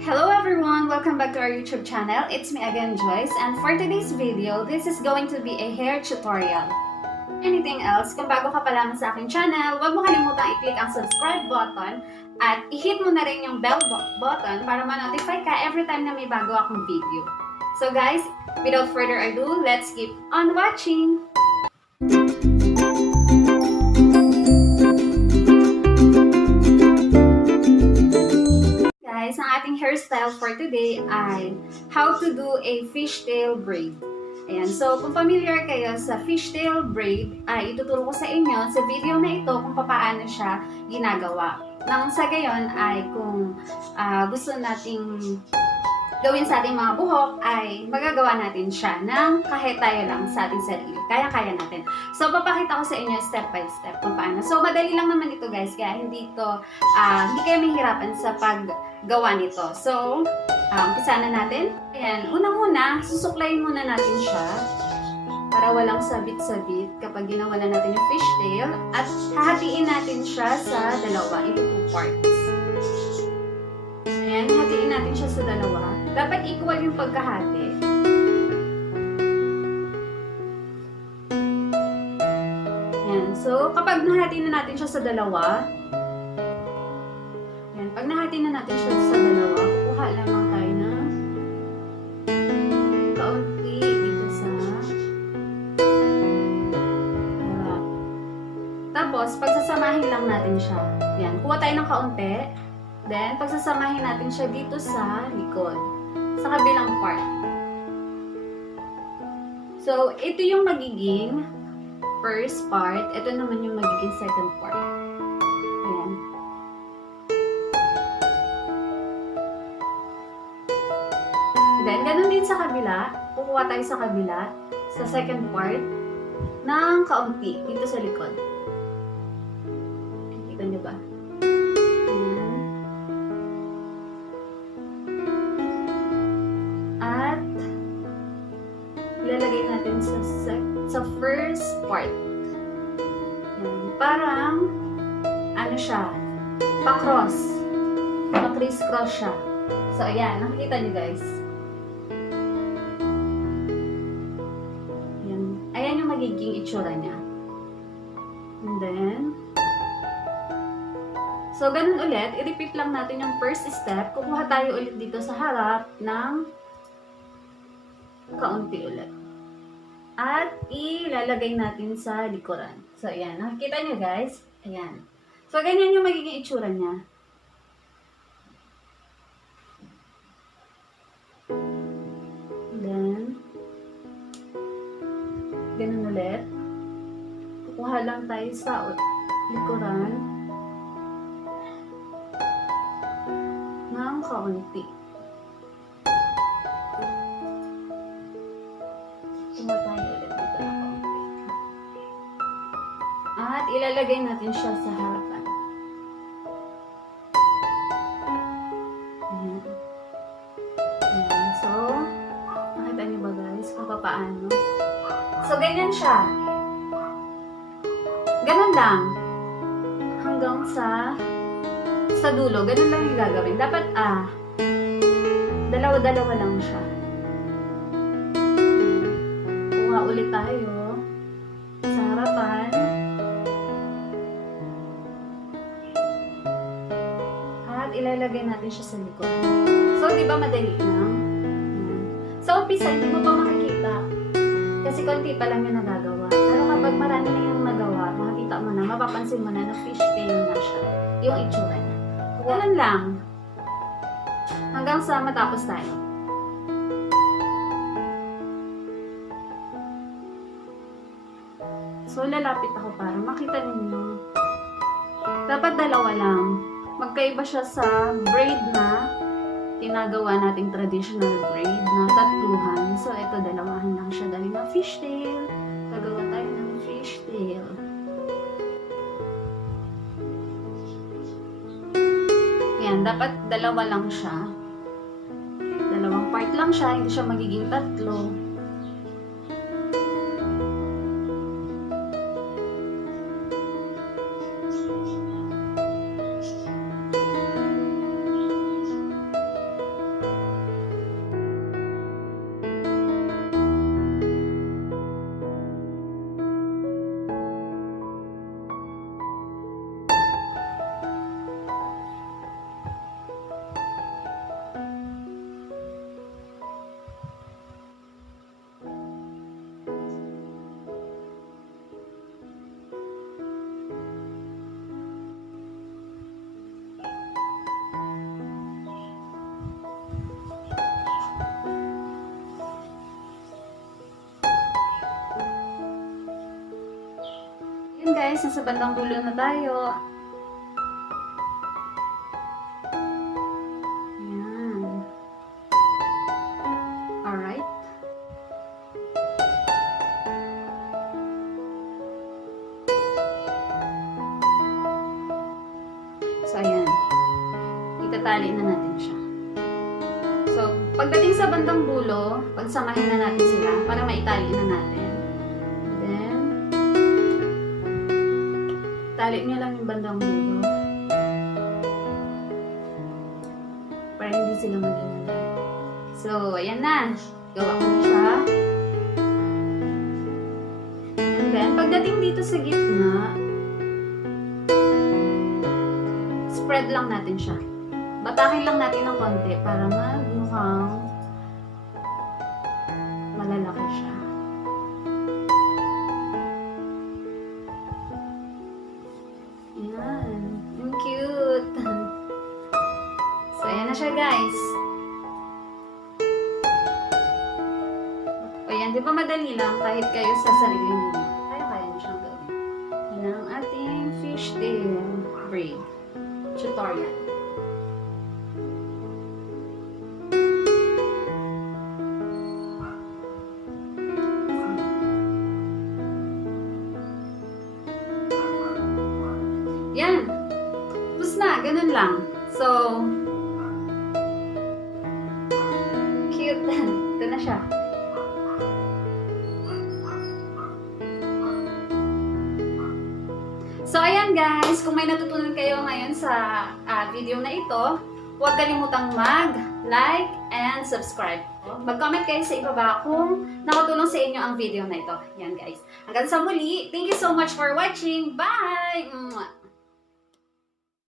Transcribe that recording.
Hello everyone! Welcome back to our YouTube channel. It's me again, Joyce, and for today's video, this is going to be a hair tutorial. Anything else, kung bago ka pa lang sa aking channel, huwag mo kalimutang i-click ang subscribe button at i-hit mo na rin yung bell button para ma-notify ka every time na may bago akong video. So guys, without further ado, let's keep on watching! Guys, ang ating hairstyle for today ay how to do a fishtail braid. Ayan, so kung familiar kayo sa fishtail braid, ay ituturo ko sa inyo sa video na ito kung paano siya ginagawa. Nang sa gayon ay kung gusto nating gawin sa ating mga buhok ay magagawa natin siya ng kahit tayo lang sa ating sarili. Kaya-kaya natin. So, papakita ko sa inyo step by step kung paano. So, madali lang naman ito guys, kaya hindi kayo mahihirapan sa paggawa nito. So, umpisa na natin. Ayan, unang-una, susuklayin muna natin siya para walang sabit-sabit kapag ginawa na natin yung fishtail at hahatiin natin siya sa dalawa, into 2 parts. Ayan, hatiin natin siya sa dalawa. Dapat equal yung pagkahati. Ayan, so kapag nahati na natin siya sa dalawa, ayan, pag nahati na natin siya sa dalawa, kukuha lamang tayo ng kaunti dito sa harap. Tapos, pagsasamahin lang natin siya. Ayan, kuha tayo ng kaunti. Then, pagsasamahin natin siya dito sa likod, sa kabilang part. So, ito yung magiging first part. Ito naman yung magiging second part. Ayan. Then, ganun din sa kabila. Kukuha tayo sa kabila, sa second part, ng kaunti dito sa likod. Kita niyo ba? Ilalagay natin sa first part. Yan. Parang, ano siya, pa-cross. Pa-criss-cross siya. So, ayan. Nakikita niyo guys. Ayan. Ayan yung magiging itsura niya. And then, so, ganun ulit. I-repeat lang natin yung first step. Kukuha tayo ulit dito sa harap ng kaunti ulit. At ilalagay natin sa likuran. So, ayan. Nakikita nyo guys? Ayan. So, ganyan yung magiging itsura niya. Then, ganun ulit. Kukuha lang tayo sa likuran ng kaunti. At ilalagay natin siya sa harapan. Ayan. Ayan. So, nakita niyo ba guys kung paano? So, ganyan siya. Ganun lang. Hanggang sa dulo. Ganun lang yung gagawin. Dapat, dalawa-dalawa lang siya. Kuha ulit tayo sa harapan. Ilalagay natin siya sa likod. So, di ba madali lang? Sa umpisa, hindi mo pa makikita. Kasi konti pa lang yung nagagawa. Pero kapag marami na yung nagawa, makikita mo na, mapapansin mo na na fishtail na siya. Yung itsura niya. Ganun lang. Hanggang sa matapos tayo. So, lalapit ako para makita ninyo. Dapat dalawa lang. Magkaiba siya sa braid na tinagawa nating traditional braid na tatluhan. So, ito dalawahan lang siya dahil na fishtail. Gagawa tayo ng fishtail. Yan, dapat dalawa lang siya. Dalawang part lang siya, hindi siya magiging tatlo. guys, nasa bandang dulo na tayo. Ayan. Alright. So, ayan. Itatali na natin siya. So, pagdating sa bandang dulo, pagsamahin na natin sila para maitali na natin. Then, tali niya lang yung bandang dulo. Para hindi sila maghiwalay. So, ayan na. Gawa ko na siya. And then, pagdating dito sa gitna, spread lang natin siya. Batakin lang natin ng konti para magmukhang malalaki siya. Ayan. Ang cute. So, ayan na siya, guys. O yan, di ba madali lang kahit kayo sa sarili ninyo? Kaya nyo siyang gawin. Yan ang ating fishtail braid tutorial. Yan. Tapos na. Ganun lang. So, cute. Ito na siya. So, ayan guys. Kung may natutunan kayo ngayon sa video na ito, huwag kalimutang mag-like and subscribe. Mag-comment kayo sa ibaba kung nakatulong sa inyo ang video na ito. Yan guys. Hanggang sa muli. Thank you so much for watching. Bye!